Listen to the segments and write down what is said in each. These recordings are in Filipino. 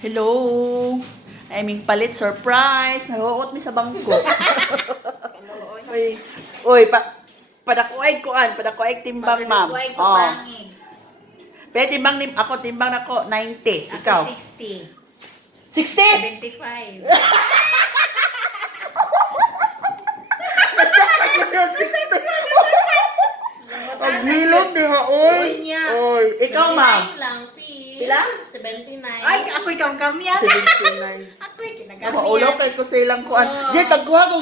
Hello. Aming palit surprise. Nahuot mi sa bangko. Uy, uy, padakuay kuan, padakuay timbang, ma'am. Oh. Pero timbang ako timbang nako 90. Ikaw? 60. 60? 75. Paghilom diha, oy. Oy, ikaw, ma'am. lang, please. Pila? 79. Ay, ako ikaw kami yan. 79. Ako'y kinagamit. Maulo kay ko silang kuan. Jen, pagkuha ko.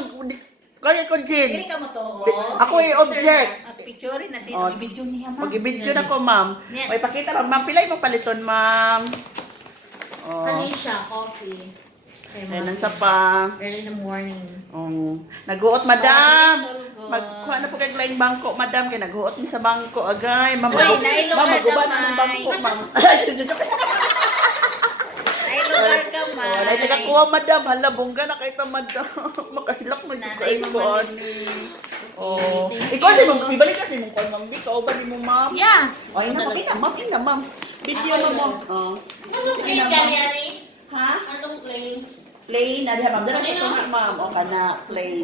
Kaya ko, Dili Jen. ka mo to. Ako ay object. Picture natin. Oh, Video niya, ma'am. mag-video na ko, ma'am. May pakita lang, ma'am. Pilay mo paliton, ma'am. Oh. Tanisha, coffee. Ay, nansa pa. Early in the morning. Oh. Nag-uot, madam. Tulgo. Magkuha na po kay laing bangko, madam. Kaya nag-uot mi sa bangko. Agay, ma'am. Uy, nailong Ma'am, ka maguba na ng gamay. bangko, ma'am. Ay, lugar ka, Oh, man. nay tagakuha, madam. Hala, bongga na kay ta, madam. Makahilak mo Nanay, kay ko, mama. ani. Oh. Ikaw kasi mong ibalik kasi mong kuan, ma'am. Ikaw ba ni mo, ma'am? Yeah. Oh, ina, ma'am. Ina, ma'am. Video na mo. Oh. Anong claim gali, Ari? Ha? Anong claims? Plain na diha, ma'am. Dala ko na, ma'am. O kana, plain.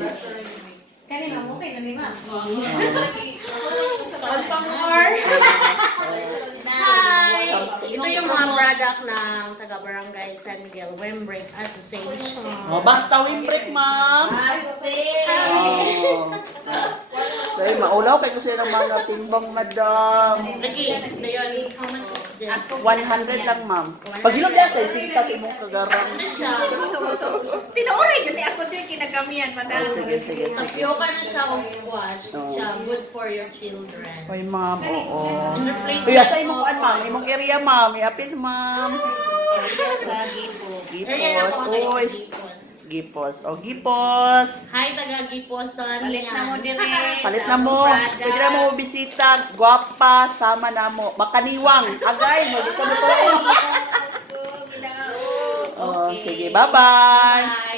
Kanina mo, kay kanina. Oh. Pang-or. Hi! Ito yung mga product ng taga-barangay San Miguel Wembrick Association. Oh, basta wimbrick, ma'am. Oh. Dahil maulaw kay ko sila ng mga timbang, madam. Lagi, dayon, how much is this? 100 lang, ma'am. Pag hilom niya sa isita sa imong kagarang. Ano siya? Tinuoray yun ako dyan kinagamihan, madam. Sige, sige, sige. Tapioca na siya o squash. Oh. Siya, good for your children. Hoy, ma'am, oo. In replacement Kuya, sa imong of- kuan, ma'am. Imong area, ma'am. Iapil, ma'am. Sa Gipos. Gipos, Area na oy. po Gipos. Gipos. O, gipos. Hi, taga Gipos. Palit na mo dire. Palit na mo. Pwede na mo bisita. Guwapa. Sama na mo. Makaniwang. Agay. Mag-isa mo to. Oh, sige. Bye-bye. Bye.